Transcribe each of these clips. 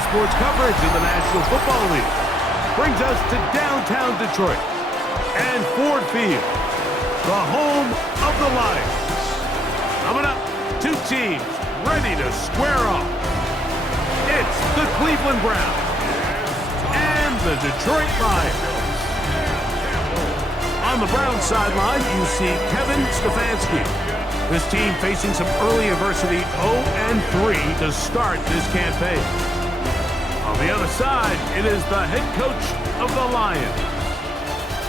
Sports coverage in the National Football League brings us to downtown Detroit and Ford Field, the home of the Lions. Coming up, two teams ready to square off. It's the Cleveland Browns and the Detroit Lions. On the Browns sideline, you see Kevin Stefanski. This team facing some early adversity, 0-3 to start this campaign. On the other side, it is the head coach of the Lions.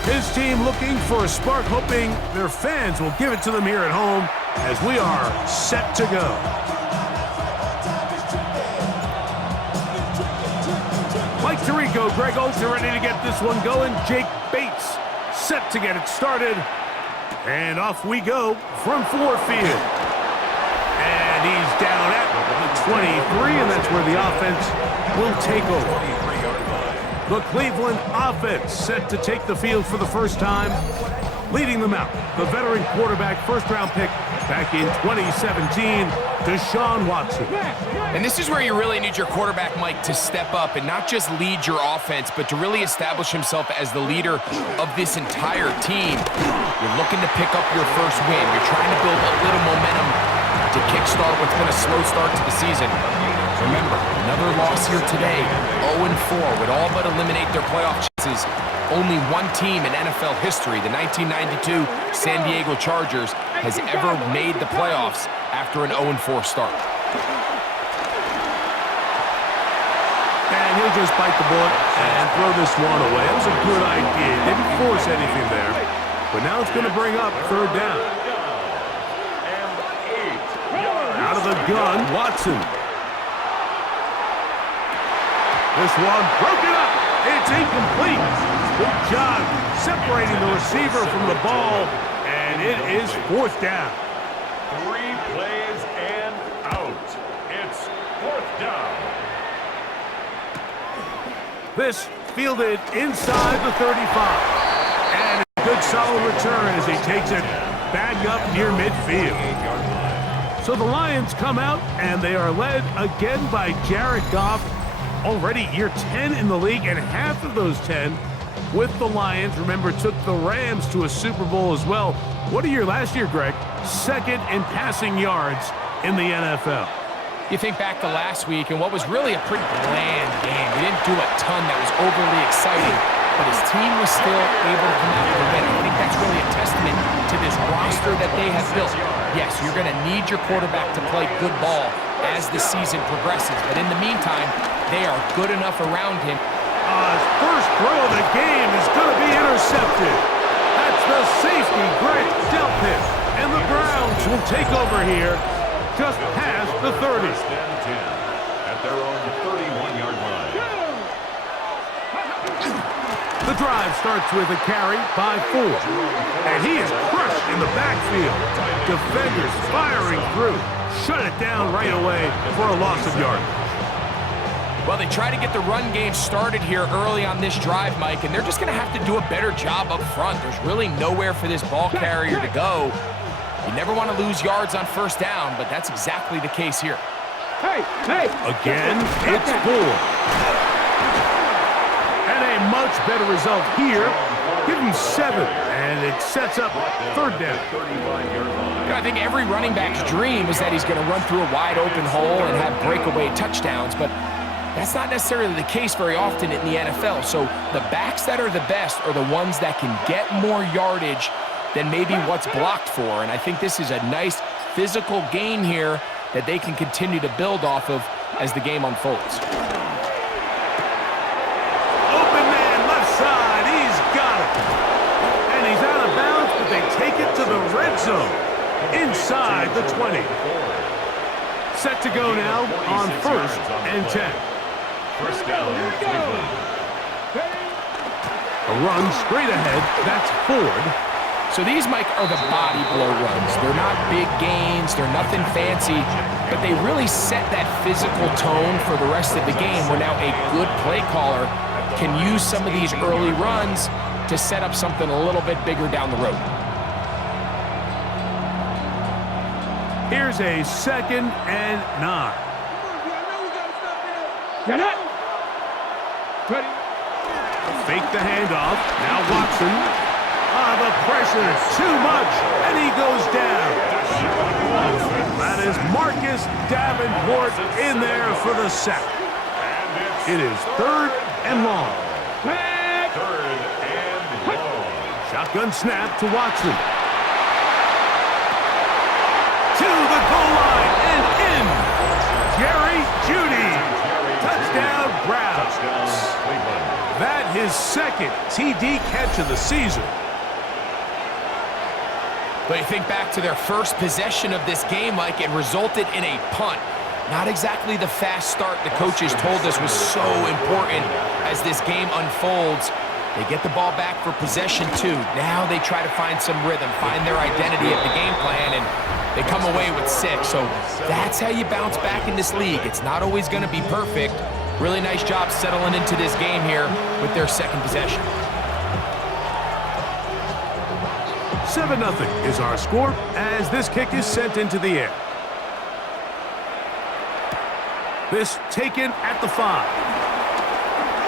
His team looking for a spark, hoping their fans will give it to them here at home as we are set to go. Mike Tirico, Greg Olsen ready to get this one going. Jake Bates set to get it started. And off we go from Ford Field. And he's down at the 23, and that's where the offense will take over. The Cleveland offense set to take the field for the first time. Leading them out, the veteran quarterback, first-round pick back in 2017, Deshaun Watson. And this is where you really need your quarterback, Mike, to step up and not just lead your offense, but to really establish himself as the leader of this entire team. You're looking to pick up your first win. You're trying to build a little momentum to kickstart what's been a slow start to the season. Remember, another loss here today, 0-4, would all but eliminate their playoff chances. Only one team in NFL history, the 1992 San Diego Chargers, has ever made the playoffs after an 0-4 start. And he'll just bite the bullet and throw this one away. That was a good idea. Didn't force anything there. But now it's going to bring up third down. Out of the gun, Watson. This one broken up. It's incomplete. Good job separating the receiver from the ball, and it is fourth down. 3 plays and out. It's fourth down. This fielded inside the 35. And a good solid return as he takes it back up near midfield. So the Lions come out, and they are led again by Jared Goff. Already year 10 in the league, and half of those 10 with the Lions. Remember, took the Rams to a Super Bowl as well. What a year last year, Greg. Second in passing yards in the NFL. You think back to last week, and what was really a pretty bland game. He didn't do a ton that was overly exciting, but his team was still able to come out with a win. I think that's really a testament to this roster that they have built. Yes, you're going to need your quarterback to play good ball as the season progresses, but in the meantime, they are good enough around him. His first throw of the game is going to be intercepted. That's the safety, Greg Delpit. And the Browns will take over here just past the 30. At their own 31-yard line. The drive starts with a carry by Ford. And he is crushed in the backfield. Defenders firing through. Shut it down right away for a loss of yardage. Well, they try to get the run game started here early on this drive, Mike, and they're just going to have to do a better job up front. There's really nowhere for this ball carrier to go. You never want to lose yards on first down, but that's exactly the case here. Again, it's Ford. And a much better result here. Give him 7, and it sets up third down. I think every running back's dream is that he's going to run through a wide open hole and have breakaway touchdowns, but that's not necessarily the case very often in the NFL. So the backs that are the best are the ones that can get more yardage than maybe what's blocked for. And I think this is a nice physical gain here that they can continue to build off of as the game unfolds. Open man, left side, he's got it. And he's out of bounds, but they take it to the red zone inside the 20. Set to go now on 1st and 10. First down, Cleveland. A run straight ahead, that's Ford. So these, Mike, are the body blow runs. They're not big gains, they're nothing fancy, but they really set that physical tone for the rest of the game where now a good play caller can use some of these early runs to set up something a little bit bigger down the road. Here's a 2nd and 9. Get it. Ready. Fake the handoff. Now Watson. The pressure is too much, and he goes down. That is Marcus Davenport in there for the sack. It is 3rd and long. Third and long. Shotgun snap to Watson. To the goal line and in. Jerry Jeudy. Touchdown, Browns. That his 2nd TD catch of the season. But you think back to their first possession of this game, Mike, it resulted in a punt. Not exactly the fast start the coaches told us was so important as this game unfolds. They get the ball back for possession 2. Now they try to find some rhythm, find their identity of the game plan, and they come away with 6. So that's how you bounce back in this league. It's not always going to be perfect. Really nice job settling into this game here with their 2nd possession. 7-0 is our score as this kick is sent into the air. This taken at the 5.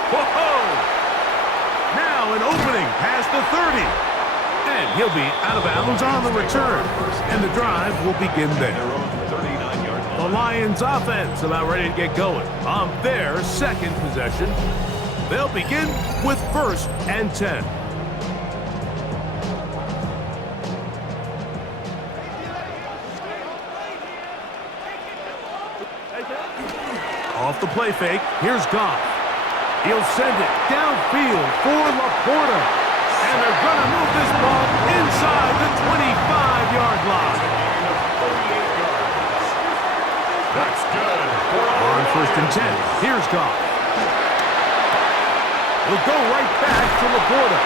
Whoa! Now an opening past the 30. And he'll be out of bounds on the return. And the drive will begin there. The Lions offense about ready to get going on their 2nd possession. They'll begin with 1st and 10. Off the play fake, here's Goff. He'll send it downfield for Laporta. And they're going to move this ball inside the 25-yard line. That's good. On 1st and 10, here's Goff. He'll go right back to Laporta.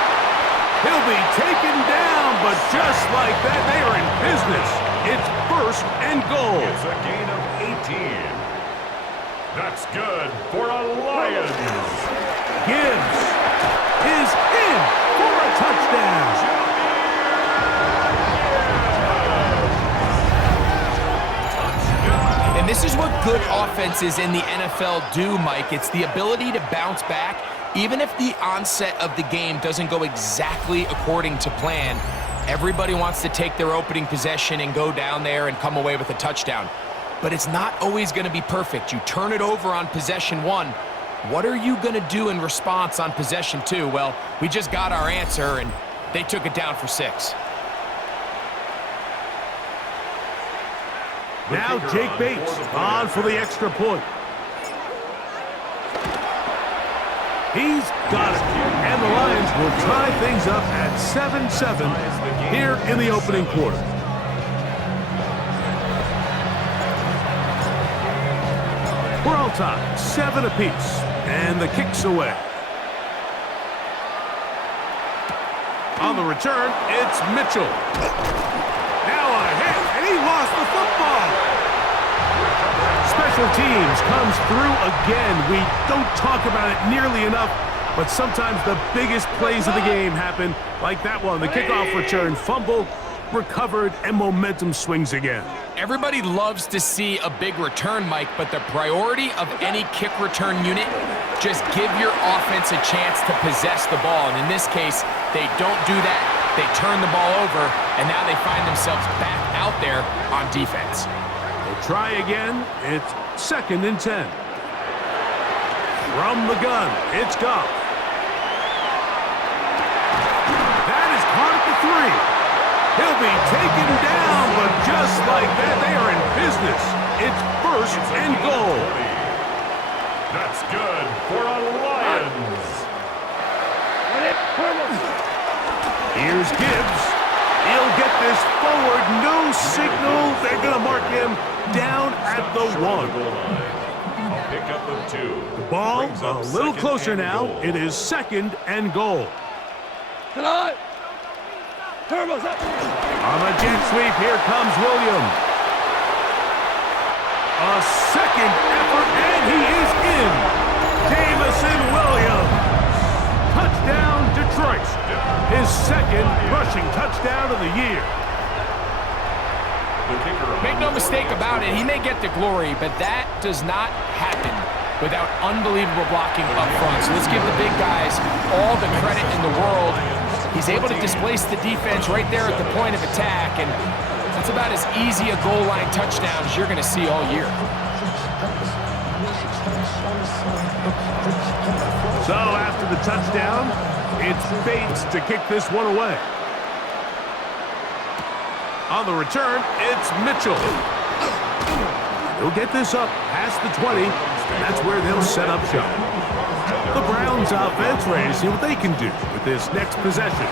He'll be taken down, but just like that, they are in business. It's 1st and goal. It's a gain of 18. That's good for a Lions. Gibbs is in for a touchdown. And this is what good offenses in the NFL do, Mike. It's the ability to bounce back, even if the onset of the game doesn't go exactly according to plan. Everybody wants to take their opening possession and go down there and come away with a touchdown. But it's not always going to be perfect. You turn it over on possession 1. What are you going to do in response on possession 2? Well, we just got our answer, and they took it down for 6. Now Jake Bates on for the extra point. He's got it. And the Lions will tie things up at 7-7 here in the opening quarter. We're all tied, 7 apiece, and the kick's away. On the return, it's Mitchell. Now a hit, and he lost the football. Special teams comes through again. We don't talk about it nearly enough, but sometimes the biggest plays of the game happen, like that one. The kickoff return, fumble, recovered, and momentum swings again. Everybody loves to see a big return, Mike, but the priority of any kick return unit, just give your offense a chance to possess the ball. And in this case, they don't do that. They turn the ball over, and now they find themselves back out there on defense. They'll try again. It's 2nd and 10. From the gun, it's Goff. That is caught at the 3. He'll be taken down, but just like that, they are in business. It's 1st and goal. That's good for a Lions. Here's Gibbs. He'll get this forward. No signal. They're going to mark him down at the 1. A pickup of 2. The ball a little closer now. It is 2nd and goal. On the jet sweep, here comes Williams. A second effort, and he is in. Jamison Williams. Touchdown, Detroit. His 2nd rushing touchdown of the year. Make no mistake about it, he may get the glory, but that does not happen without unbelievable blocking up front. So let's give the big guys all the credit in the world. He's able to displace the defense right there at the point of attack, and that's about as easy a goal line touchdown as you're going to see all year. So after the touchdown, it's Bates to kick this one away. On the return, it's Mitchell. He'll get this up past the 20, and that's where they'll set up shop. The Browns offense ready to see what they can do with this next possession.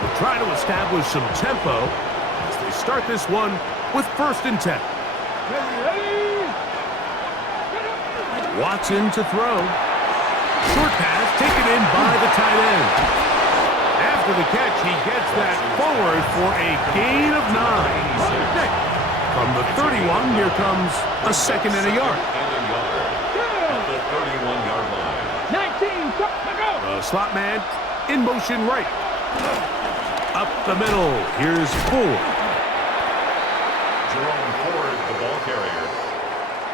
They'll try to establish some tempo as they start this one with 1st and 10. Watson to throw. Short pass taken in by the tight end. After the catch, he gets that forward for a gain of 9. From the 31, here comes a 2nd and a yard. At the 31-yard line. 19, go! The slot man in motion right. Up the middle, here's Ford. Jerome Ford, the ball carrier.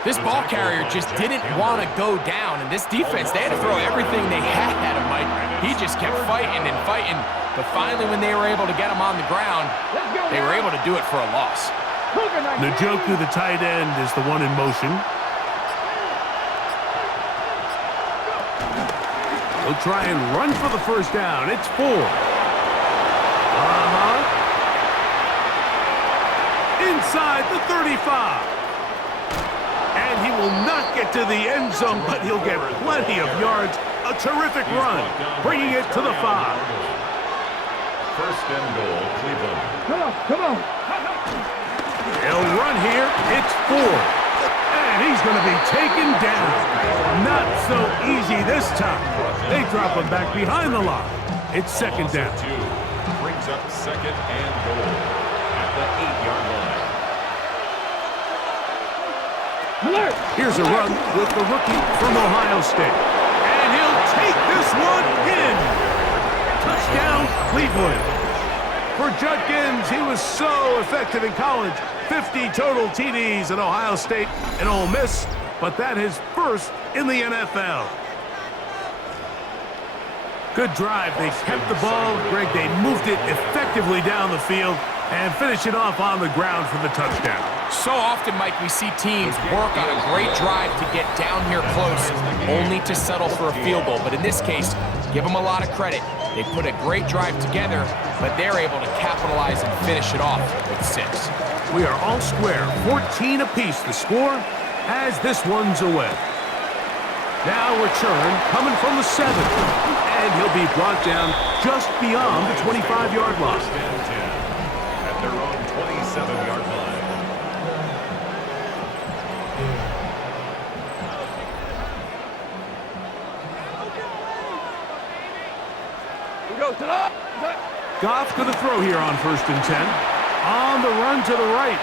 This ball carrier just didn't want to go down, and this defense, they had to throw everything they had at him, Mike. He just kept fighting and fighting, but finally when they were able to get him on the ground, they were able to do it for a loss. Njoku, the tight end, is the one in motion. He'll try and run for the 1st down. It's Ford. Inside the 35. And he will not get to the end zone, but he'll get plenty of yards. A terrific run, bringing it to the 5. 1st and goal, Cleveland. Come on. He'll run here. It's Ford. And he's going to be taken down. Not so easy this time. They drop him back behind the line. It's 2nd down. 2 brings up 2nd and goal at the 8-yard line. Alert! Here's a run with the rookie from Ohio State. And he'll take this one in. Touchdown, Cleveland. For Judkins, he was so effective in college. 50 total TDs at Ohio State and Ole Miss, but that is 1st in the NFL. Good drive. They kept the ball. Greg, they moved it effectively down the field and finish it off on the ground for the touchdown. So often, Mike, we see teams work on a great drive to get down here close, only to settle for a field goal. But in this case, give them a lot of credit. They put a great drive together, but they're able to capitalize and finish it off with 6. We are all square, 14 apiece the score as this one's away. Now return coming from the 7, and he'll be brought down just beyond the 25-yard line. At their own 27-yard line. Goff's going to throw here on 1st and 10. On the run to the right.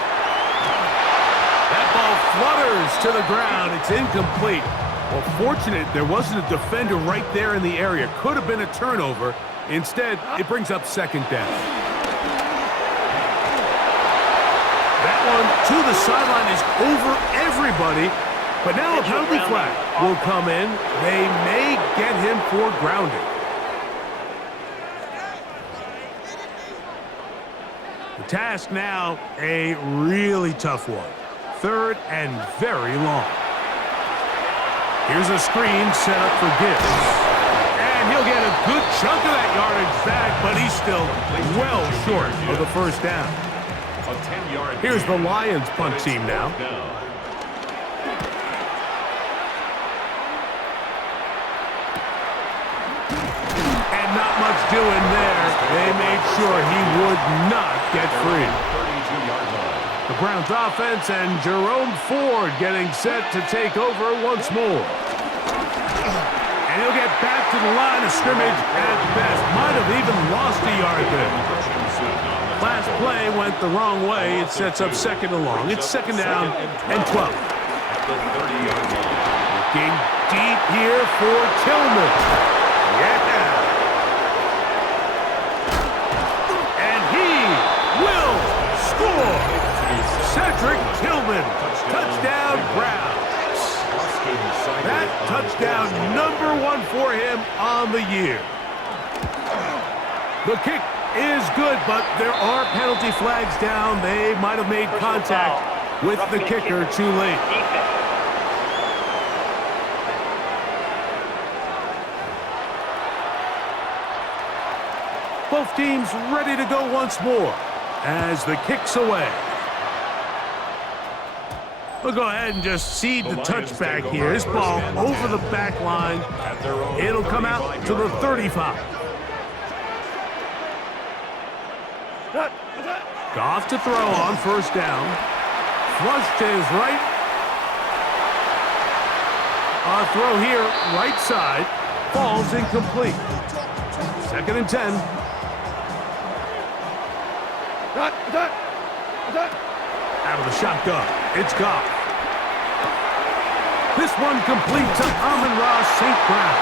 That ball flutters to the ground. It's incomplete. Well, fortunate there wasn't a defender right there in the area. Could have been a turnover. Instead, it brings up 2nd down. That one to the sideline is over everybody. But now a penalty flag will come in. They may get him for grounding. The task now, a really tough one. 3rd and very long. Here's a screen set up for Gibbs. And he'll get a good chunk of that yardage back, but he's still well short of the 1st down. A 10-yard. Here's the Lions punt team now. And not much doing there. They made sure he would not get free. 32-yard line. The Browns offense and Jerome Ford getting set to take over once more. And he'll get back to the line of scrimmage at best. Might have even lost a yard there. Last play went the wrong way. It sets up 2nd and long. It's 2nd down and 12. At the 30-yard line. Looking deep here for Tillman. Yeah. And he will score. Cedric Tillman. Touchdown, Browns. That touchdown #1 for him on the year. The kick is good, but there are penalty flags down. They might have made contact with the kicker too late. Both teams ready to go once more as the kick's away. We'll go ahead and just cede the touchback here. This ball over the back line. It'll come out to the 35. Goff to throw on first down. Flush to his right. A throw here, right side. Falls incomplete. 2nd and 10. Out of the shotgun, it's Goff. This one complete to Amon-Ra St. Brown.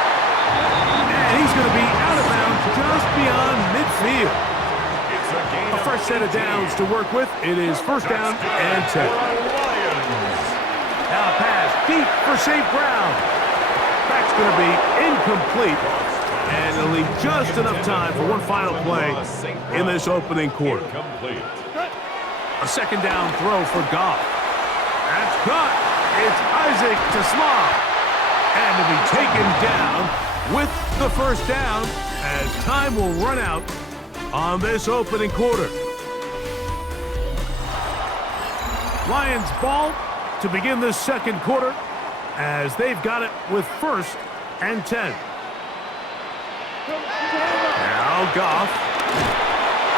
And he's going to be out of bounds just beyond midfield. A fresh set of downs to work with. It is 1st down and 10. Now a pass deep for St. Brown. That's going to be incomplete. And it'll leave just enough time for one final play in this opening quarter. A 2nd down throw for Goff. That's caught. It's Isaac to Slaw. And to be taken down with the 1st down as time will run out on this opening quarter. Lions ball to begin this 2nd quarter as they've got it with 1st and 10. Now Goff.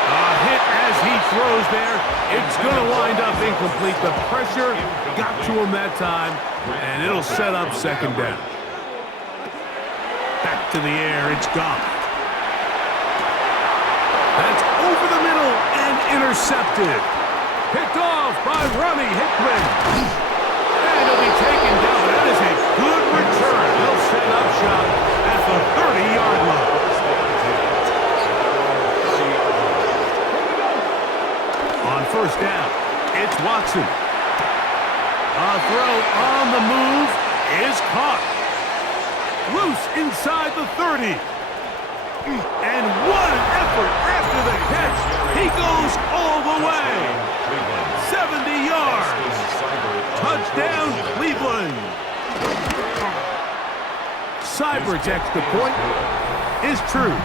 A hit as he throws there. It's going to wind up incomplete. The pressure got to him that time, and it'll set up 2nd down. Back to the air, it's Goff. That's over the middle and intercepted. Picked off by Ronnie Hickman. And he'll be taken down. That is a good return. They'll set up shop at the 30-yard line. On 1st down, it's Watson. A throw on the move is caught. Loose inside the 30. And what an effort after the catch. He goes all the way. 70 yards. Touchdown, Cleveland. Cyber's extra point is true.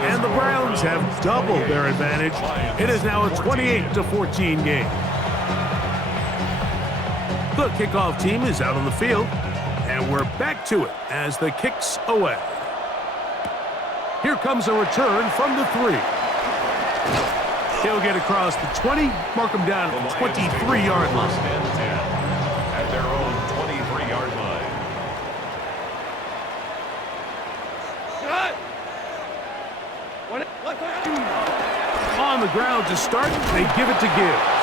And the Browns have doubled their advantage. It is now a 28-14 game. The kickoff team is out on the field, and we're back to it as the kick's away. Here comes a return from the 3. He'll get across the 20, mark him down at the 23-yard line. At their own 23-yard line. On the ground to start, they give it to Gibbs.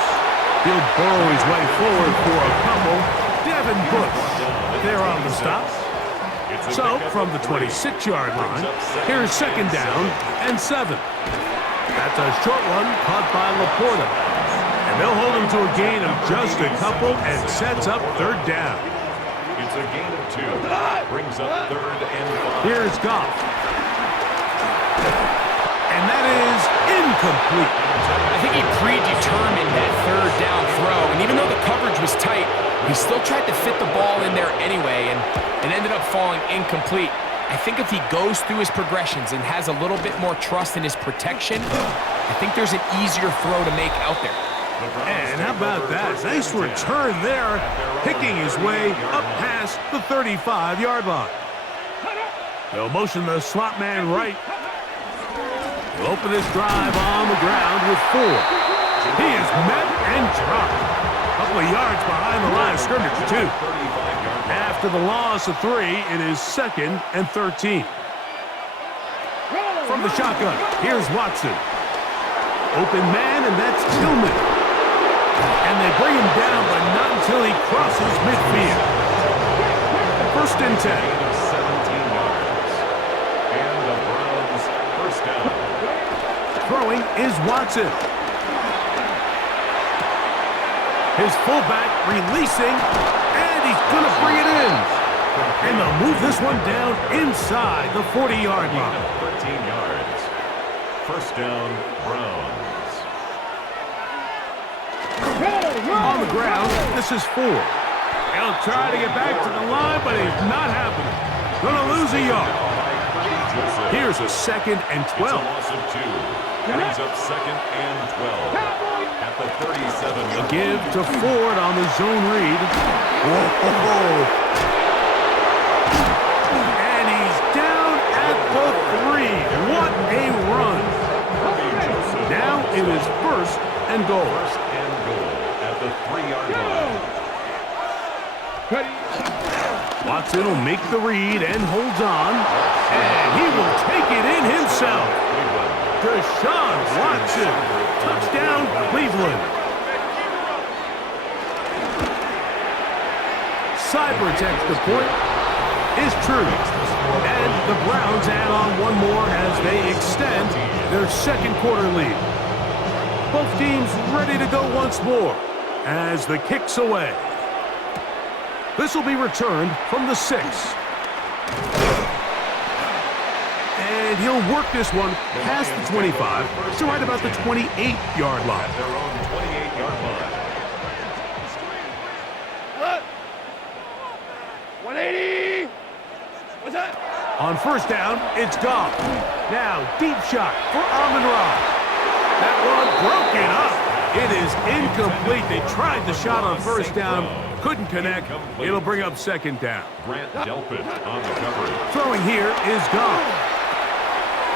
He'll burrow his way forward for a couple. Devin Bush there on the stop. So, from the 26-yard line, here's 2nd down and 7. That's a short one caught by Laporta. And they'll hold him to a gain of just a couple and sets up 3rd down. It's a gain of 2. Brings up 3rd and 5. Here's Goff. And that is incomplete. I think he predetermined that 3rd down throw, and even though the coverage was tight, he still tried to fit the ball in there anyway, and it ended up falling incomplete. I think if he goes through his progressions and has a little bit more trust in his protection, I think there's an easier throw to make out there. And how about that? Nice return there, picking his way up past the 35-yard line. They'll motion the slot man right. He'll open this drive on the ground with 4. He is met and dropped. A couple of yards behind the line of scrimmage, too. After the loss of 3, it is 2nd and 13. From the shotgun, here's Watson. Open man, and that's Tillman. And they bring him down, but not until he crosses midfield. 1st and 10. Throwing is Watson. His fullback releasing, and he's going to bring it in. And they'll move this one down inside the 40-yard line. 13 yards. First down, Browns. On the ground, this is 4. He'll try to get back to the line, but it's not happening. Gonna lose a yard. Here's a 2nd and 12. It's a loss of 2. Brings up 2nd and 12. At the 37. A give to Ford on the zone read. Whoa. And he's down at the 3. What a run. Now it is 1st and goal. First and goal at the 3-yard line. Watson will make the read and holds on. And he will take it in himself. Deshaun Watson. Touchdown, Cleveland. Cyber's extra point is true. And the Browns add on one more as they extend their 2nd quarter lead. Both teams ready to go once more as the kick's away. This will be returned from the 6. And he'll work this one past the 25 to right about the 28-yard line. At their own 28-yard line. 180. What's that? On first down, it's Goff. Now, deep shot for Amon-Ra. That one broken up. It is incomplete. They tried the shot on first down, couldn't connect. It'll bring up 2nd down. Grant Delpit on the coverage. Throwing here is Goff.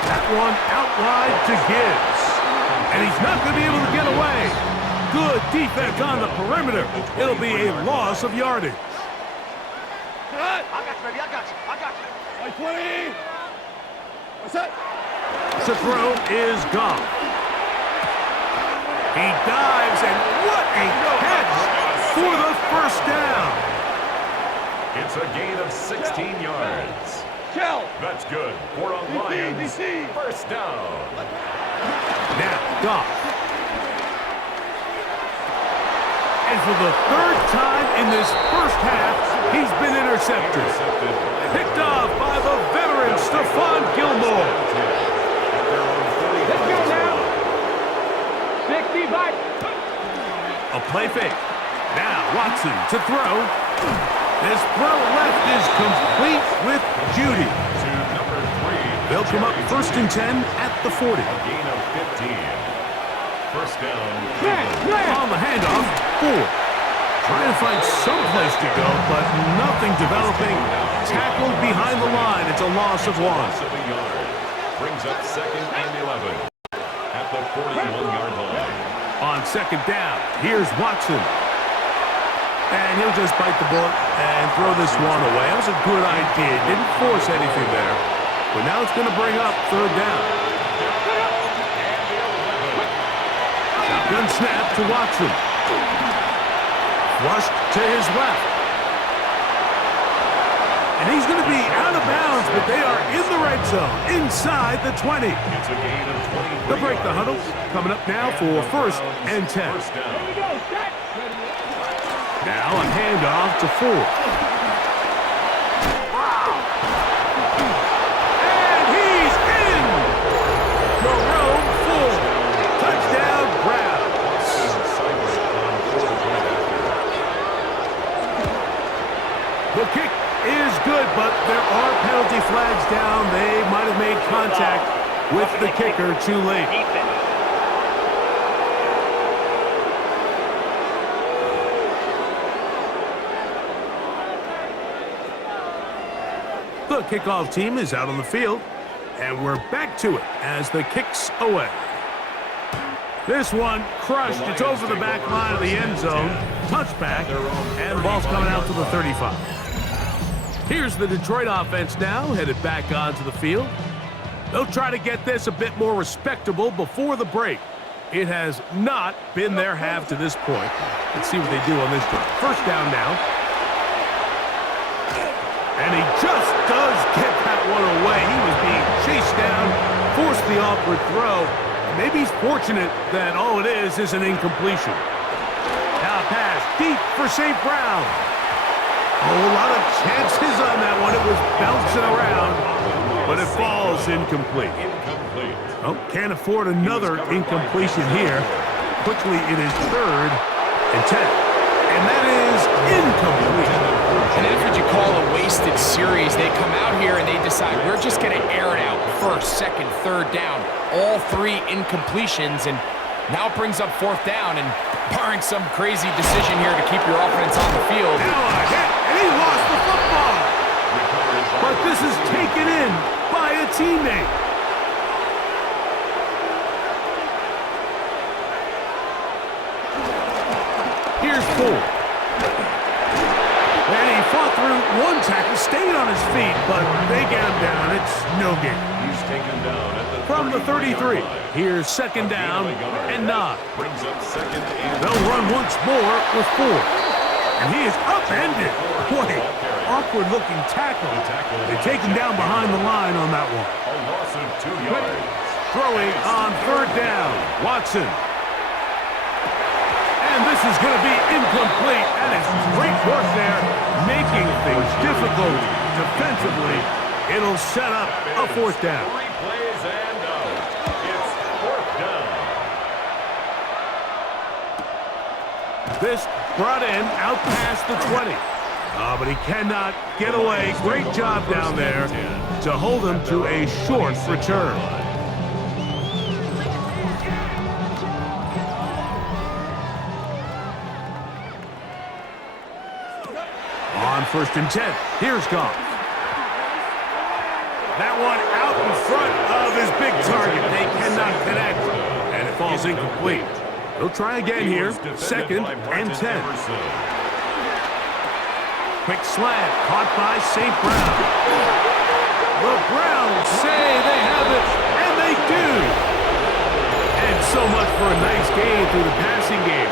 That one out wide to Gibbs. And he's not going to be able to get away. Good defense on the perimeter. It'll be a loss of yardage. I got you, baby. I got you. 20. What's that? The throw is Goff. He dives, and what a catch for the first down. It's a gain of 16 yards. Kill. That's good for a Lions first down. Now, Goff. And for the 3rd time in this first half, he's been intercepted. Picked off by the veteran Stephon Gilmore. Let's go now. 65. A play fake. Now Watson to throw. This throw left is complete with Judy. To number 3. They'll come up 1st and 10 at the 40. A gain of 15. First down. On the handoff, Ford. Trying to find some place to go, but nothing developing. Tackled behind the line. It's a loss of 1. Loss of a yard. Brings up 2nd and 11. At the 41-yard line. On 2nd down, here's Watson. And he'll just bite the bullet and throw this one away. That was a good idea. Didn't force anything there. But now it's going to bring up 3rd down. Shotgun snap to Watson. Flushed to his left. And he's going to be out of bounds, but they are in the red zone, inside the 20. It's a gain of 23. They'll break the huddle. Coming up now for 1st and 10. First down. Now a handoff to Ford. And he's in! Jerome Ford. Touchdown, Browns. The kick is good, but there are penalty flags down. They might have made contact with the kicker too late. The kickoff team is out on the field, and we're back to it as the kick's away. This one crushed. It's over the back line of the end zone. Touchback, and the ball's coming out to the 35. Here's the Detroit offense now, headed back onto the field. They'll try to get this a bit more respectable before the break. It has not been their half to this point. Let's see what they do on this drive. First down now. And he just does get that one away. He was being chased down, forced the awkward throw. Maybe he's fortunate that all it is an incompletion. Now pass deep for St. Brown. Oh, a lot of chances on that one. It was bouncing around, but it falls incomplete. Oh, can't afford another incompletion here. Quickly, it is 3rd and 10. And that is incomplete. And that's what you call a wasted series. They come out here and they decide, we're just going to air it out. 1st, 2nd, 3rd down. All 3 incompletions, and now it brings up 4th down, and barring some crazy decision here to keep your offense on the field. Now a hit, and he lost the football. But this is taken in by a teammate. Here's 4. And he fought through 1 tackle, stayed on his feet, but they get him down. It's no gain. He's taken down at the From the 33, here's 2nd down and 9. Brings up 2nd and They'll run once more with 4. And he is upended. Boy, awkward-looking tackle. They take him down behind the line on that one. a loss of 2 yards. Throwing on 3rd down, Watson. And this is going to be incomplete. And it's great work there, making things difficult defensively. It'll set up a 4th down. 3 plays and out. It's 4th down. This brought in out past the 20. But he cannot get away. Great job down there to hold him to a short return. On 1st and 10, here's Goff. That one out in front of his big target. They cannot connect, and it falls incomplete. He'll try again here, 2nd and 10. Quick slant, caught by St. Brown. The Browns say they have it, and they do. And so much for a nice gain through the passing game.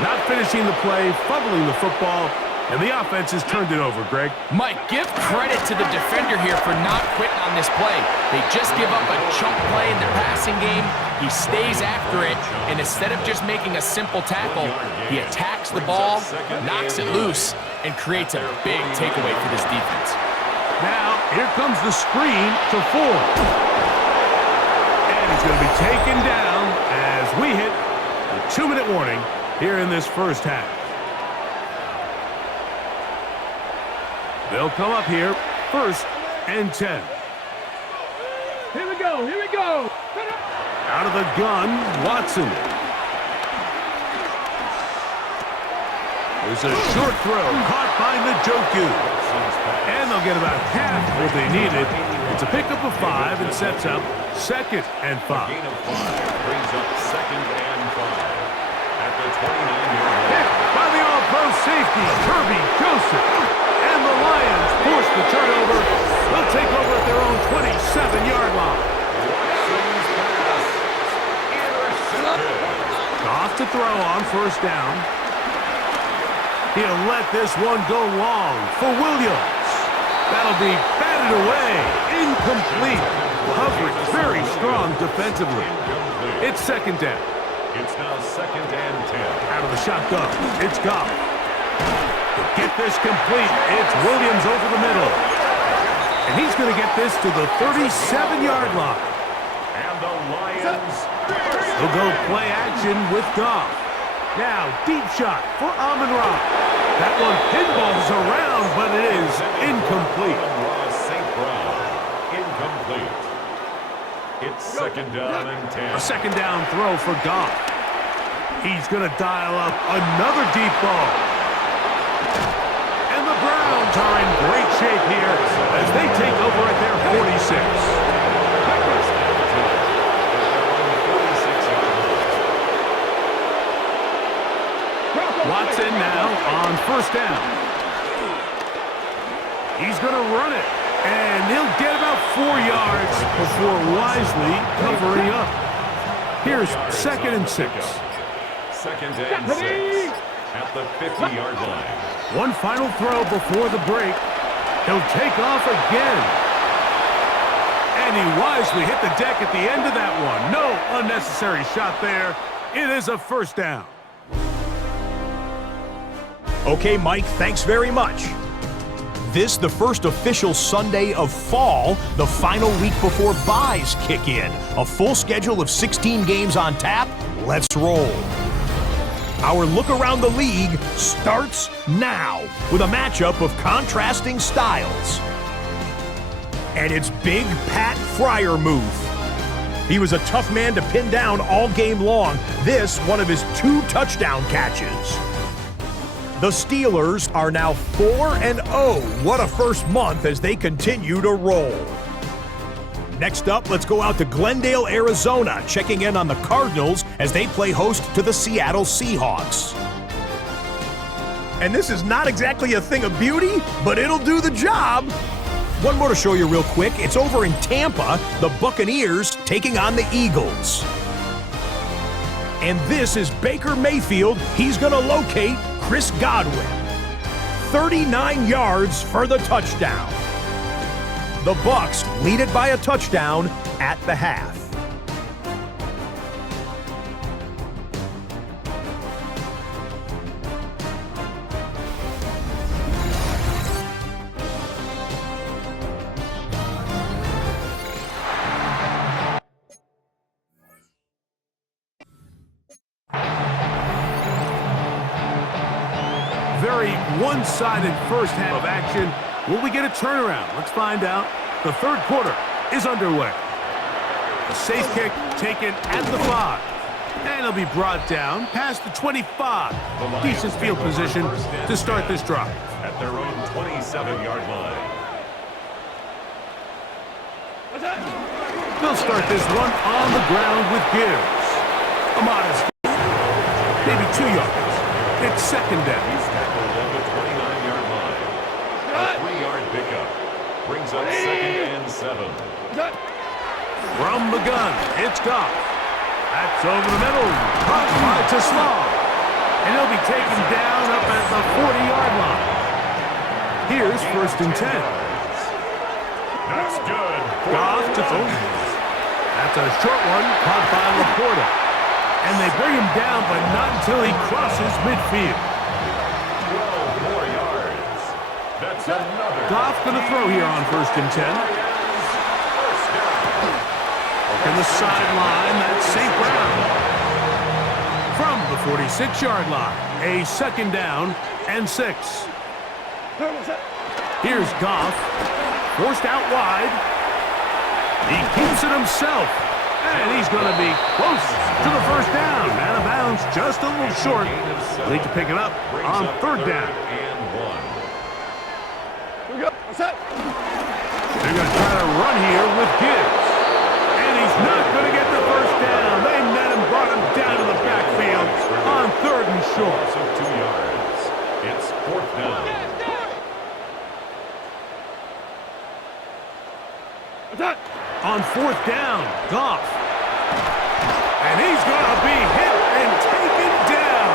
Not finishing the play, fumbling the football, and the offense has turned it over, Greg. Mike, give credit to the defender here for not quitting on this play. They just give up a chunk play in the passing game. He stays after it, and instead of just making a simple tackle, he attacks the ball, knocks it loose, and creates a big takeaway for this defense. Now, here comes the screen to 4. And he's going to be taken down as we hit a 2-minute warning here in this first half. They'll come up here, 1st and 10. Here we go, here we go. Out of the gun, Watson. There's a short throw caught by Njoku. And they'll get about half what they needed. It's a pickup of 5 and sets up 2nd and 5. Gain of 5 brings up 2nd and 5 at the 29-yard line. Hit by the All-Pro safety, Kirby Joseph. And the Lions force the turnover. They'll take over at their own 27-yard line. Off to throw on 1st down. He'll let this one go long for Williams. That'll be batted away. Incomplete. Coverage very strong defensively. It's 2nd down. It's now 2nd and 10. Out of the shotgun, it's Goff. To get this complete, it's Williams over the middle. And he's going to get this to the 37-yard line. And the Lions. He'll go play action with Goff. Now, deep shot for Amon-Ra. That one pinballs around, but it is incomplete. St. Brown. Incomplete. It's 2nd down and 10. A 2nd down throw for Goff. He's going to dial up another deep ball. And the Browns are in great shape here as they take over at their 46. Watson now on 1st down. He's going to run it, and he'll get about 4 yards before wisely covering up. Here's 2nd and 6. 2nd and 6 at the 50-yard line. One final throw before the break. He'll take off again. And he wisely hit the deck at the end of that one. No unnecessary shot there. It is a 1st down. Okay, Mike, thanks very much. This, the first official Sunday of fall, the final week before byes kick in. A full schedule of 16 games on tap. Let's roll. Our look around the league starts now with a matchup of contrasting styles. And it's Big Pat Freiermuth. He was a tough man to pin down all game long. This, one of his 2 touchdown catches. The Steelers are now 4-0. What a first month as they continue to roll. Next up, let's go out to Glendale, Arizona, checking in on the Cardinals as they play host to the Seattle Seahawks. And this is not exactly a thing of beauty, but it'll do the job. One more to show you real quick. It's over in Tampa, the Buccaneers taking on the Eagles. And this is Baker Mayfield. He's going to locate Chris Godwin. 39 yards for the touchdown. The Bucs lead it by a touchdown at the half. Very one-sided first half of action. Will we get a turnaround? Let's find out. The third quarter is underway. A safe kick taken at the 5. And it'll be brought down past the 25. Decent field position to start this drive. At their own 27-yard line. They'll start this one on the ground with Gibbs. A modest, maybe 2 yards. It's second down. He's tackled at the 29-yard line. A 3-yard pickup. Brings up 2nd and 7. From the gun, it's Goff. That's over the middle. Caught by Tesla. And he'll be taken down up at the 40-yard line. Here's 1st and 10. That's good. Goff to throw. That's a short one caught by Laporta. And they bring him down, but not until he crosses midfield. 12 more yards. That's another. Goff going to throw here on 1st and 10. Working the sideline, that's St. Brown. From the 46-yard line, a 2nd down and 6. Here's Goff, forced out wide. He keeps it himself. And he's going to be close to the 1st down. Out of bounds, just a little short. Need to pick it up on 3rd down. They're going to try to run here with Gibbs. And he's not going to get the 1st down. They met him, brought him down to the backfield on 3rd and short. So 2 yards. It's 4th down. On 4th down, Goff. And he's going to be hit and taken down.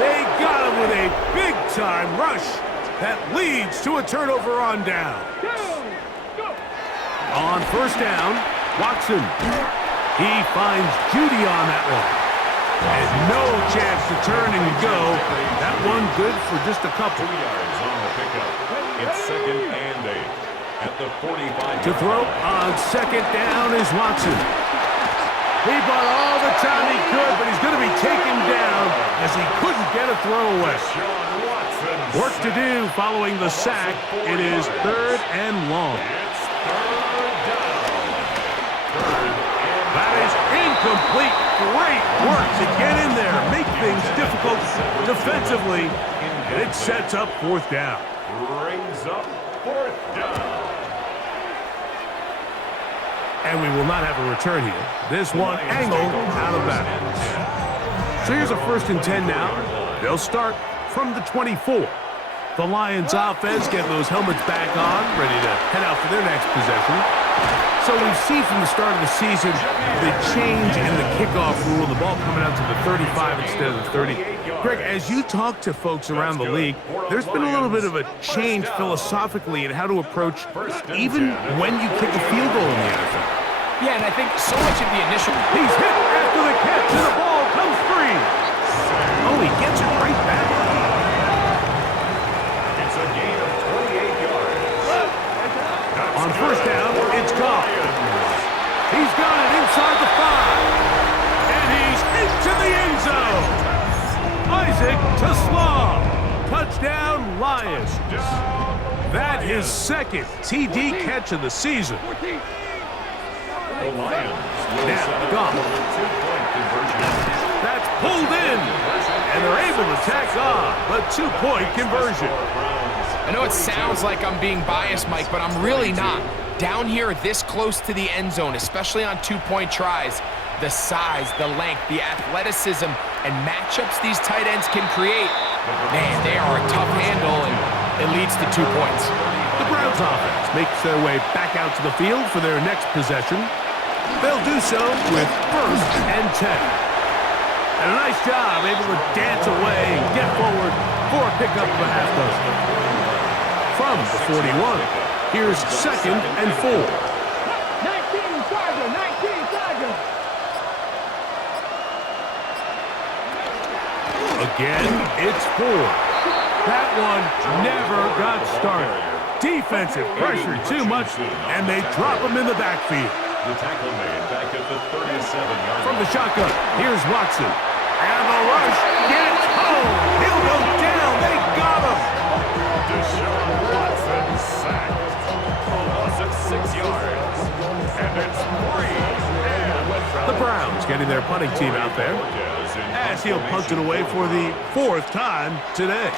They got him with a big-time rush that leads to a turnover on down. On 1st down, Watson. He finds Judy on that one. And no chance to turn and go. That one good for just a couple. 2 yards on the pickup. It's 2nd and 8. At the 45. To throw on 2nd down is Watson. He bought all the time he could, but he's going to be taken down as he couldn't get a throw away. Work to do following the sack. It is 3rd and long. That is incomplete. Great work to get in there, make things difficult defensively, and it sets up 4th down. Brings up 4th down. And we will not have a return here. This one angled out of bounds. So here's a 1st and 10 now. They'll start from the 24. The Lions offense getting those helmets back on, ready to head out for their next possession. So we've seen from the start of the season the change in the kickoff rule, the ball coming out to the 35 instead of the 30. Greg, as you talk to folks around the league, there's been a little bit of a change philosophically in how to approach even when you kick a field goal in the NFL. Yeah, and I think so much of the initial... He's hit after the catch, and the ball comes free. Oh, he gets it right back. It's a gain of 28 yards. On first down, it's Goff. He's got it inside the 5. And he's into the end zone. Isaac to Slaw. Touchdown, Lions. That his second TD catch of the season. The Lions will Now, set up Goff. a 2-point conversion. That's pulled in. And they're able to tack on the 2-point conversion. I know it sounds like I'm being biased, Mike, but I'm really not. Down here this close to the end zone, especially on 2-point tries, the size, the length, the athleticism, and matchups these tight ends can create, man, they are a tough handle, and it leads to 2 points. The Browns offense makes their way back out to the field for their next possession. They'll do so with 1st and 10. And a nice job, able to dance away and get forward for a pickup of a half dozen. From the 41, here's 2nd and 4. 19 Tiger, 19 Tiger. Again, it's 4. That one never got started. Defensive pressure too much, and they drop him in the backfield. The tackle made back at the 37-yard From the shotgun, here's Watson. And the rush gets home. He'll go down. They got him. Deshaun Watson sacked. Loss of 6 yards. And it's 3. The Browns getting their punting team out there as he'll punt it away for the 4th time today.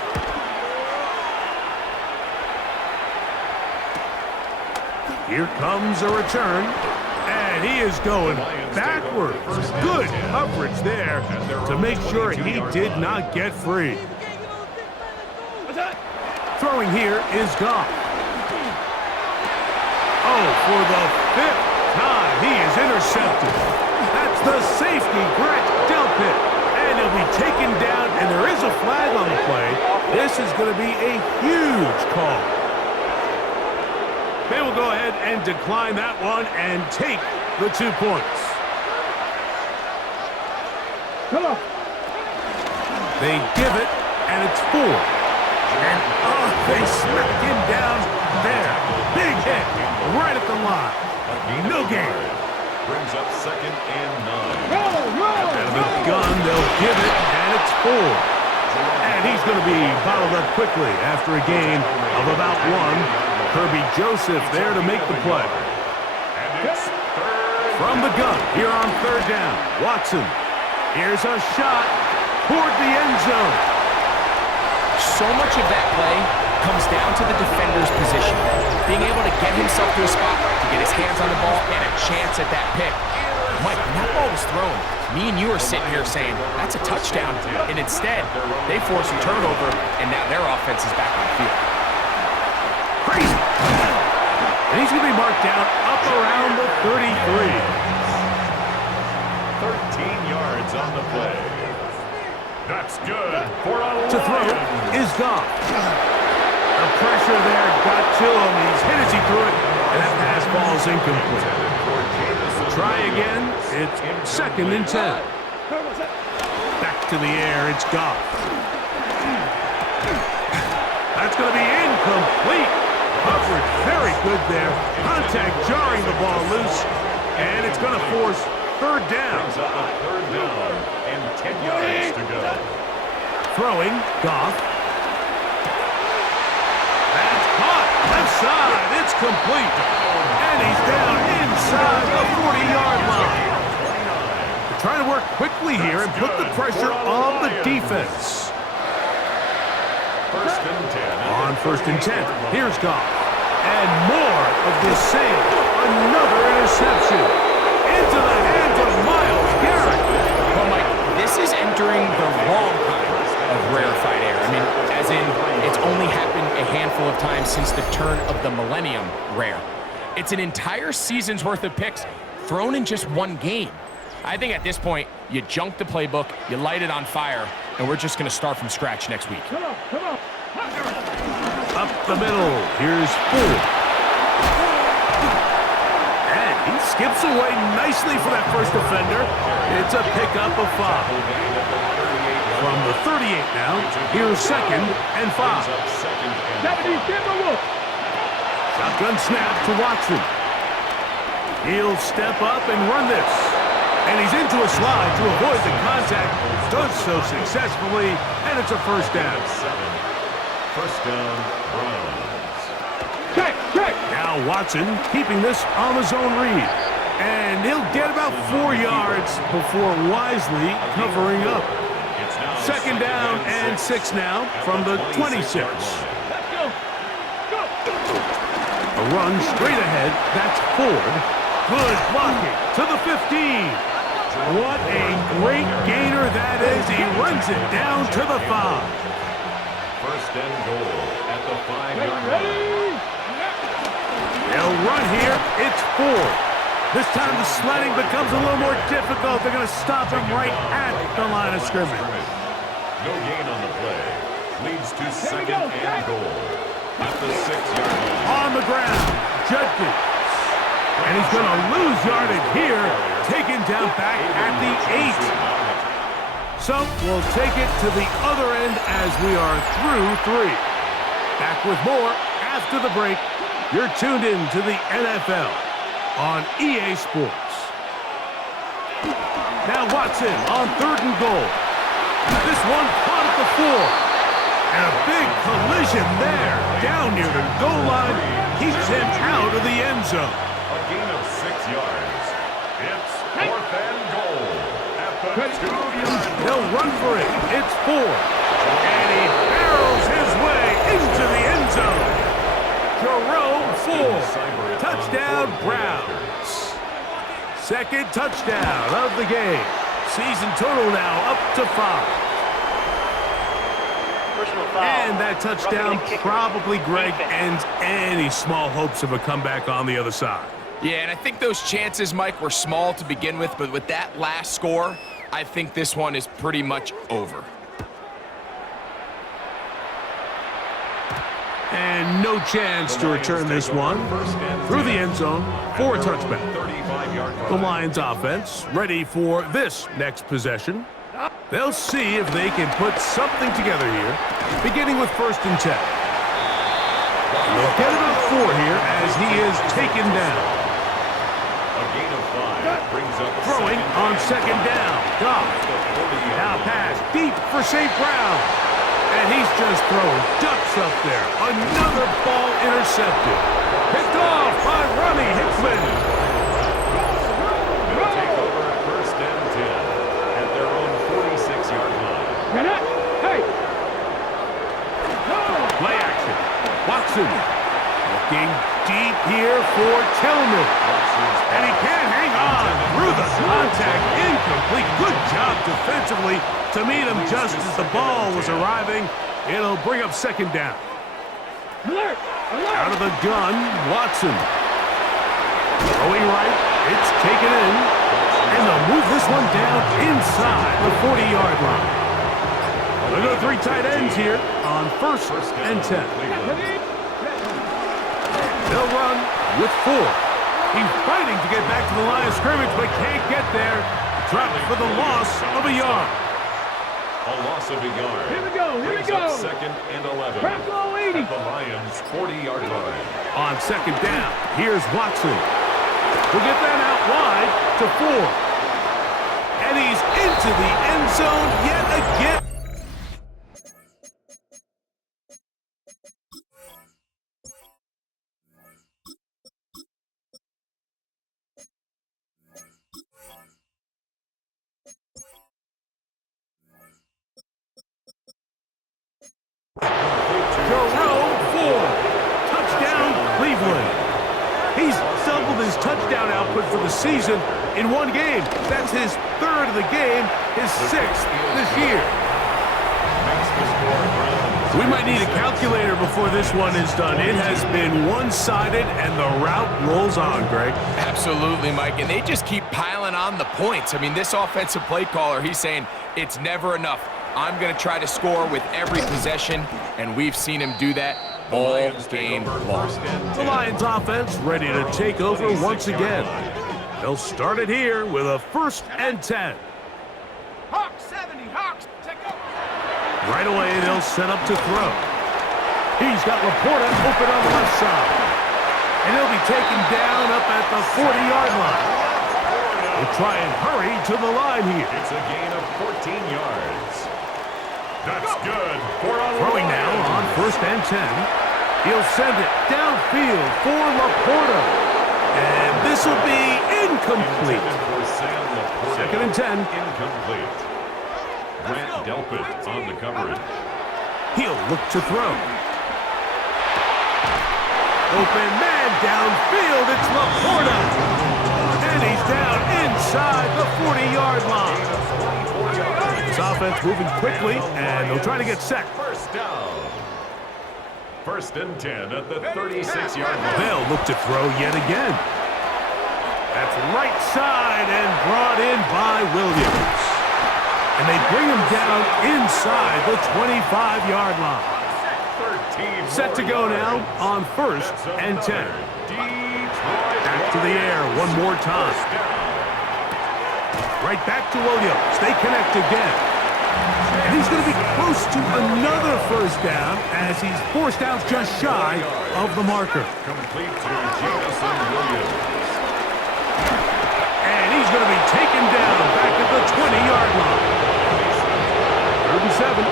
Here comes a return, and he is going backwards. Good coverage there to make sure he did not get free. Throwing here is Goff. Oh, for the 5th time, he is intercepted. That's the safety, Greg Delpit. And he'll be taken down, and there is a flag on the play. This is going to be a huge call. They will go ahead and decline that one and take the 2 points. Come on. They give it, and it's 4. And, they smacked him down there. Big hit right at the line. No gain. Brings up 2nd and 9. Out of the gun, they'll give it, and it's 4. And he's going to be bottled up quickly after a gain of about 1. Kirby Joseph there to make the play. And it's 3rd. From the gun, here on 3rd down, Watson. Here's a shot toward the end zone. So much of that play comes down to the defender's position. Being able to get himself to a spot, to get his hands on the ball, and a chance at that pick. Mike, when that ball was thrown, me and you are sitting here saying, that's a touchdown. And instead, they force a turnover, and now their offense is back on the field. Crazy. And he's going to be marked down up around the 33. 13 yards on the play. That's good for a To throw is Goff. The pressure there got to him. He's hit as he threw it, and that pass ball is incomplete. Try again. It's 2nd and 10. Back to the air. It's Goff. That's going to be incomplete. Coverage very good there. Contact jarring the ball loose, and it's going to force 3rd down. Brings up a 3rd down and 10 yards to go. Throwing, Goff. That's caught. Left side. It's complete. And he's down inside the 40-yard line. They're trying to work quickly here and put the pressure on the defense. 1st and 10. On 1st and 10, here's Goff. And more of the same. Another interception. Into the hands of Myles Garrett. Well, Mike, this is entering the wrong kind of rarefied air. I mean, as in, it's only happened a handful of times since the turn of the millennium rare. It's an entire season's worth of picks thrown in just one game. I think at this point, you junk the playbook, you light it on fire, and we're just going to start from scratch next week. Come on, come on. Up the middle, here's 4. And he skips away nicely for that first defender. It's a pickup of 5. From the 38 now, here's 2nd and 5. Shotgun snap to Watson. He'll step up and run this. And he's into a slide to avoid the contact. Does so successfully, and it's a first down. First down, Browns. Check. Now Watson keeping this on the zone read. And he'll get about 4 yards before wisely covering up. Second down and 6 now from the 26. Let's go. A run straight ahead. That's Ford. Good blocking to the 15. What a great gainer that is. He runs it down to the 5. First and goal at the 5-yard line. They'll run here. It's Ford. This time the sledding becomes a little more difficult. They're going to stop him right at the line of scrimmage. No gain on the play. Leads to second and goal at the 6-yard line. On the ground, Judkins. And he's going to lose yardage here, taken down back at the 8. So we'll take it to the other end as we are through 3. Back with more after the break. You're tuned in to the NFL on EA Sports. Now Watson on 3rd and goal. This one caught at the 4. And a big collision there. Down near the goal line. Keeps him out of the end zone. A gain of 6 yards. It's 4th and goal at the 2-yard line. They'll run for it. It's Ford. And he barrels his way into the end zone. Jerome Ford. Touchdown, Browns. Second touchdown of the game. Season total now up to 5. And that touchdown probably, Greg, ends any small hopes of a comeback on the other side. Yeah, and I think those chances, Mike, were small to begin with, but with that last score, I think this one is pretty much over. And no chance to return this one through the end zone for a touchback. The Lions offense ready for this next possession. They'll see if they can put something together here, beginning with 1st and 10. They'll get about 4 here as he is taken down. A gain of 5 brings up Throwing on 2nd down. Goff. Now pass deep for St. Brown. And he's just throwing ducks up there. Another ball intercepted. Picked off by Ronnie Hickman. They'll take over 1st and 10 at their own 46-yard line. Hey! Play action. Watson looking deep here for Tillman. And he can't hang on through the contact. Incomplete. Good job defensively to meet him just as the ball was arriving. It'll bring up 2nd down. Alert! Out of the gun, Watson. Going right. It's taken in. And they'll move this one down inside the 40-yard line. We'll go 3 tight ends here on 1st and 10. They'll run with 4. He's fighting to get back to the line of scrimmage, but can't get there. Dropped for the loss of a yard. A loss of a yard. Here we go. Brings up 2nd and 11. Bravo 80. At the Lions' 40-yard line. On 2nd down, here's Watson. We'll get that out wide to 4. And he's into the end zone yet again. Jerome Ford. Touchdown, Cleveland. He's doubled his touchdown output for the season in 1 game. That's his 3rd of the game, his 6th this year. We might need a calculator before this one is done. It has been one-sided, and the route rolls on, Greg. Absolutely, Mike, and they just keep piling on the points. I mean, this offensive play caller, he's saying it's never enough. I'm going to try to score with every possession, and we've seen him do that all game long. The Lions offense ready to take over once again. They'll start it here with a 1st and 10. Hawks 70. Hawks, take over. Right away, they'll set up to throw. He's got Laporta open on the left side. And he'll be taken down up at the 40-yard line. We'll try and hurry to the line here. It's a gain of 14 yards. That's good for a Throwing now on 1st and 10. He'll send it downfield for Laporta. And this will be incomplete. For Sam Laporta. 2nd and 10. Incomplete. Grant Delpit on the coverage. He'll look to throw. Open man downfield. It's Laporta. And he's down inside the 40-yard line. This offense moving quickly, and they'll try to get set. First down. 1st and 10 at the 36-yard line. They'll look to throw yet again. That's right side and brought in by Williams. And they bring him down inside the 25-yard line. Set to go now on 1st and 10. Back to the air one more time. Right back to Williams. They connect again. And he's going to be close to another 1st down as he's forced out just shy of the marker. Complete to Jamison Williams. And he's going to be taken down back at the 20-yard line. 37.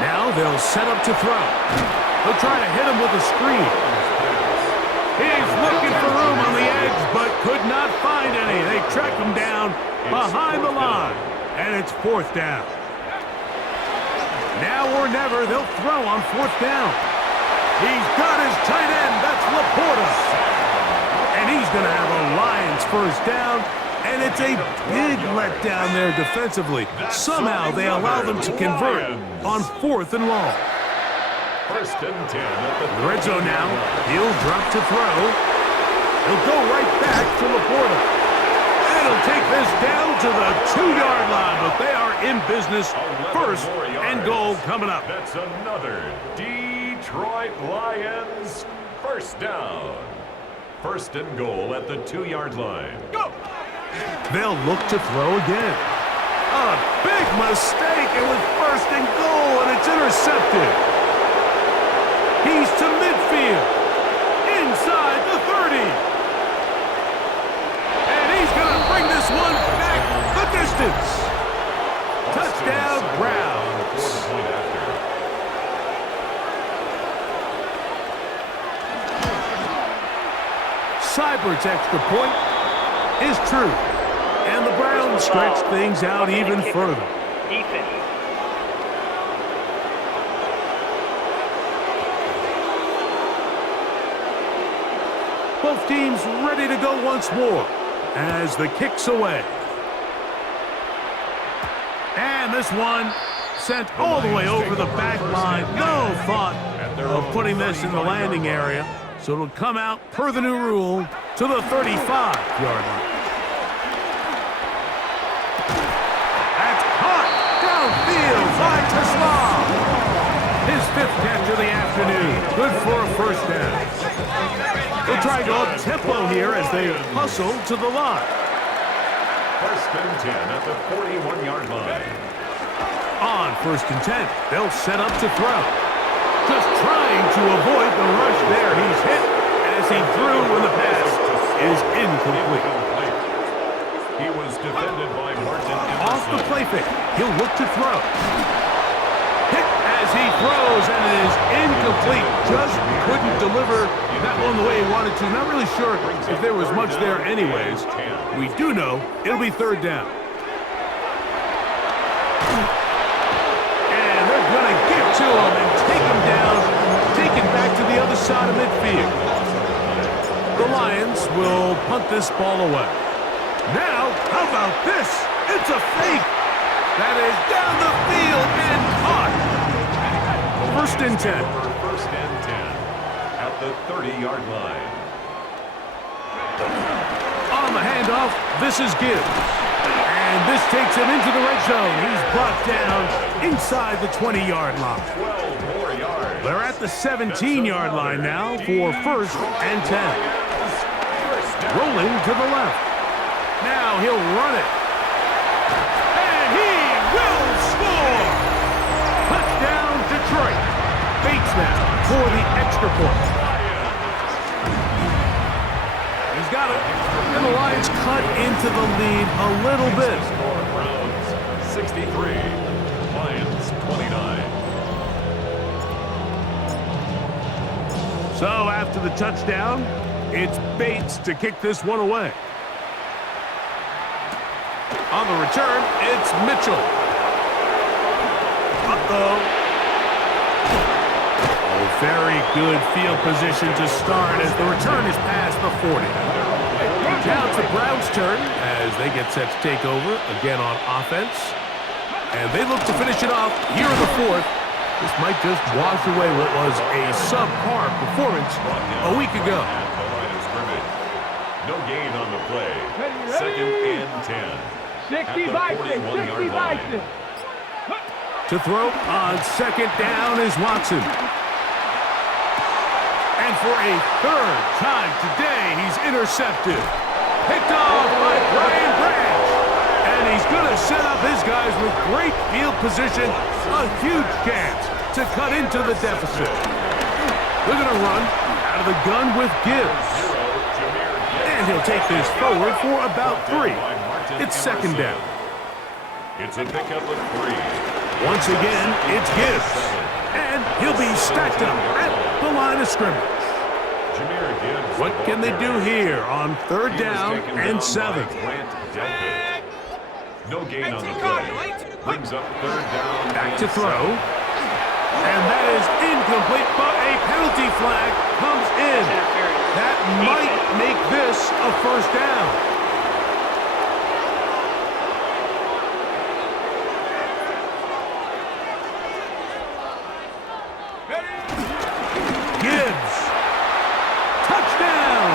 Now they'll set up to throw. They'll try to hit him with a screen. He's looking for room on the edge, but could not find any. They track him down behind the line, and it's 4th down. Now or never, they'll throw on 4th down. He's got his tight end. That's Laporta. And he's going to have a Lions 1st down. And it's a big letdown there defensively. Somehow they allow them to convert on 4th and long. 1st and 10 at the Red zone now. He'll drop to throw. He'll go right back to Laporta. And he'll take this down to the 2-yard line. But they are in business. 1st and goal coming up. That's another Detroit Lions 1st down. 1st and goal at the 2-yard line. Go! They'll look to throw again. A big mistake. It was 1st and goal, and it's intercepted. He's to midfield. Inside the 30. And he's going to bring this one back the distance. Touchdown, Browns. Seibert's extra point is true. And the Browns stretch things out even further. Both teams ready to go once more as the kick's away. And this one sent all the way over the back line. No thought of putting this in the landing area. So it'll come out, per the new rule, to the 35-yard line. That's caught downfield by Tesla. His 5th catch of the afternoon. Good for a 1st down. They'll try to go up tempo here as they hustle to the line. 1st and 10 at the 41-yard line. On 1st and 10, they'll set up to throw. Just trying to avoid the rush there. He's hit as he threw when the pass is incomplete. He was defended by Martin Emerson. Off the play fake, he'll look to throw. Hit as he throws, and it is incomplete. Just couldn't deliver that one the way he wanted to. Not really sure if there was much there anyways. We do know it'll be 3rd down. And they're going to get to him and take him down, take it back to the other side of midfield. The Lions will punt this ball away. Now, how about this? It's a fake. That is down the field and caught. 1st and 10. 1st and 10 at the 30-yard line. On the handoff, this is Gibbs. And this takes him into the red zone. He's brought down inside the 20-yard line. 12 more yards. They're at the 17-yard line now for 1st and 10. Rolling to the left. Now he'll run it. And he will score! Touchdown, Detroit. Bates now for the extra point. He's got it. And the Lions cut into the lead a little bit. Score Browns 63, Lions 29. So after the touchdown, it's Bates to kick this one away. On the return, it's Mitchell. Uh-oh. Oh, very good field position to start as the return is past the 40. Now it's the Browns' turn as they get set to take over again on offense. And they look to finish it off here in the fourth. This might just wash away what was a subpar performance a week ago. At the line of scrimmage. No gain on the play. Second and 10. 60 Vikings, 60 Vikings. To throw on second down is Watson. And for a third time today, he's intercepted. Picked off by Brian Branch. And he's going to set up his guys with great field position. A huge chance to cut into the deficit. They're going to run out of the gun with Gibbs. And he'll take this forward for about 3. It's second down. It's a pickup of 3. Once again, it's Gibbs. And he'll be stacked up at the line of scrimmage. What can they do here on third down and 7? No gain on the play. Brings up third down. Back to throw. And that is incomplete, but a penalty flag comes in. That might make this a first down. Gibbs. Touchdown.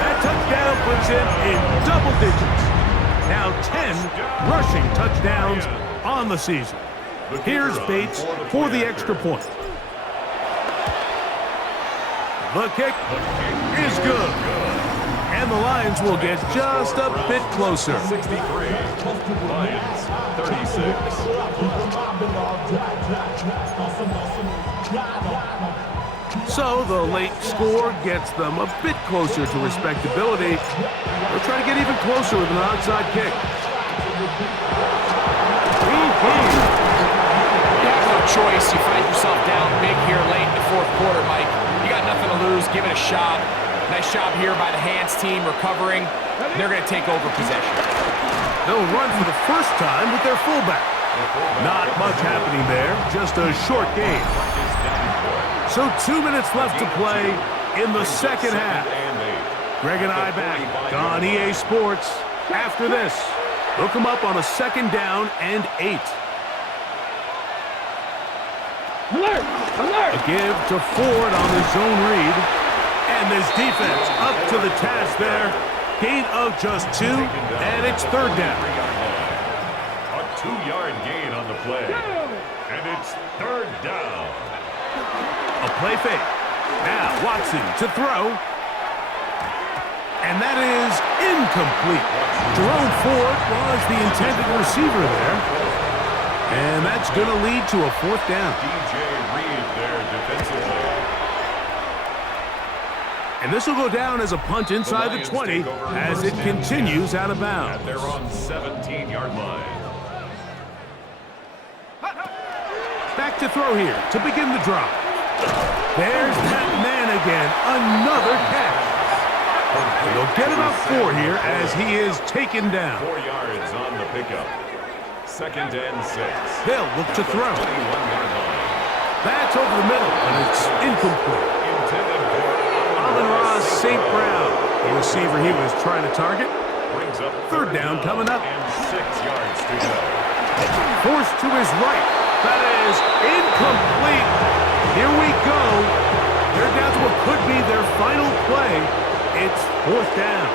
That touchdown puts him in double digits. Now 10 rushing touchdowns on the season. Here's Bates for the extra point. The kick is good. And the Lions will get just a bit closer. 63. Lions 36. So the late score gets them a bit closer to respectability. They'll try to get even closer with an onside kick. You have no choice. You find yourself down big here late in the fourth quarter, Mike. You got nothing to lose. Give it a shot. Nice job here by the hands team recovering. They're going to take over possession. They'll run for the first time with their fullback. Not much happening there. Just a short game. So 2 minutes left to play in the second half. Greg and I back on EA Sports after this. They'll come up on a second down and 8. A give to Ford on the zone read. And this defense up to the task there. Gain of just 2, and it's third down. A 2-yard gain on the play. And it's third down. A play fake. Now Watson to throw. And that is incomplete. Jerome Ford was the intended receiver there. And that's going to lead to a fourth down. DJ Reed there defensively. And this will go down as a punt inside the 20 as it continues out of bounds. They're on 17-yard line. Back to throw here to begin the drop. There's that man again. Another catch. And they'll get about 4 here as he is taken down. 4 yards on the pickup. Second and 6. They'll look to throw. 21-yard line. That's over the middle, and it's incomplete. Intended for Amon-Ra St. Brown, the receiver he was trying to target. brings up Third down coming up. And 6 yards to go. Forced to his right. That is incomplete. Here we go. They're down to what could be their final play. It's fourth down.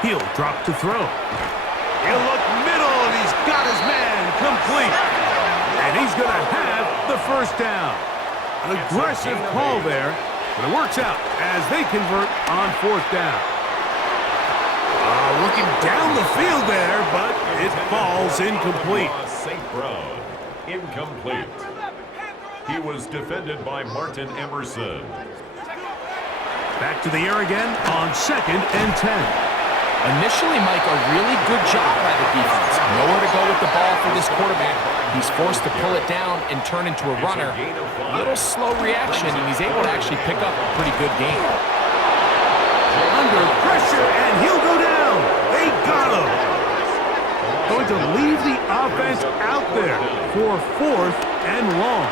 He'll drop to throw. He'll look middle, and he's got his man complete. And he's going to have the first down. An aggressive call there, but it works out as they convert on fourth down. Looking down the field there, but it falls incomplete. St. Brown, incomplete. He was defended by Martin Emerson. Back to the air again on 2nd and 10. Initially, Mike, a really good job by the defense. Nowhere to go with the ball for this quarterback. He's forced to pull it down and turn into a runner. A little slow reaction, and he's able to actually pick up a pretty good game. Under pressure, and he'll go down. They got him. Going to leave the offense out there for 4th and long.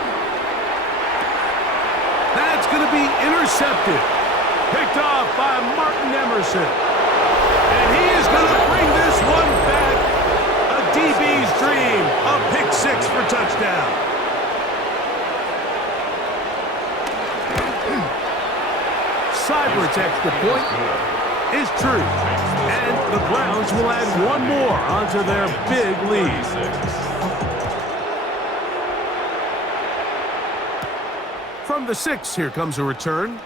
That's going to be intercepted. Picked off by Martin Emerson. And he is going to bring this one back. A DB's dream. A pick 6 for touchdown. Cyber's extra point is true. And the Browns will add one more onto their big lead. From the 6, here comes a return.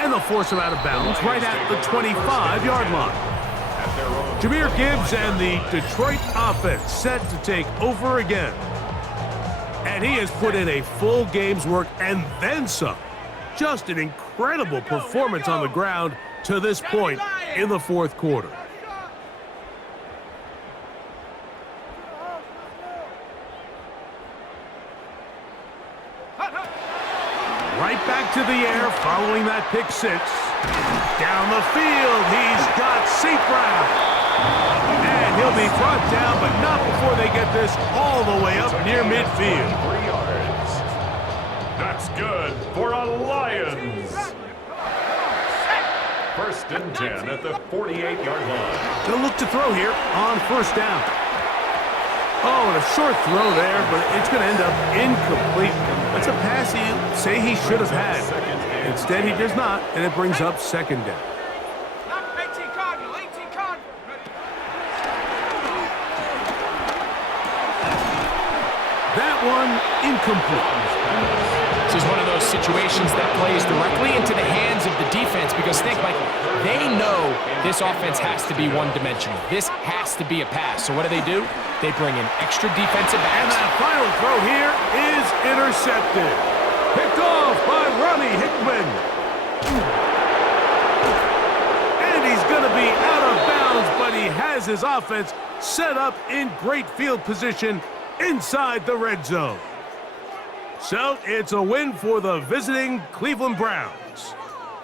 And they'll force him out of bounds right at the 25-yard line. Jahmyr Gibbs and the Detroit offense set to take over again. And he has put in a full game's work and then some. Just an incredible performance on the ground to this point in the 4th quarter. Right back to the air following that pick 6. Down the field, he's got St. Brown. And he'll be brought down, but not before they get this all the way up near midfield. 3 yards. That's good for a Lions. 1st and 10 at the 48-yard line. They'll look to throw here on 1st down. Oh, and a short throw there, but it's going to end up incomplete. That's a pass you say he should have had. Instead, he does not, and it brings up 2nd down. That one incomplete. This is one of those situations that plays directly into the hands of the defense because think, Mike, they know this offense has to be one-dimensional. This has to be a pass. So what do? They bring in extra defensive backs. And that final throw here is intercepted. Picked off by Ronnie Hickman. And he's going to be out of bounds, but he has his offense set up in great field position inside the red zone. So it's a win for the visiting Cleveland Browns.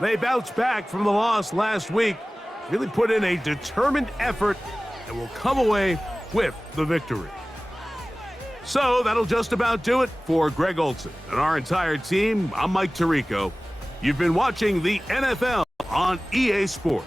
They bounced back from the loss last week, really put in a determined effort, and will come away with the victory. So that'll just about do it for Greg Olson and our entire team. I'm Mike Tirico. You've been watching the NFL on EA Sports.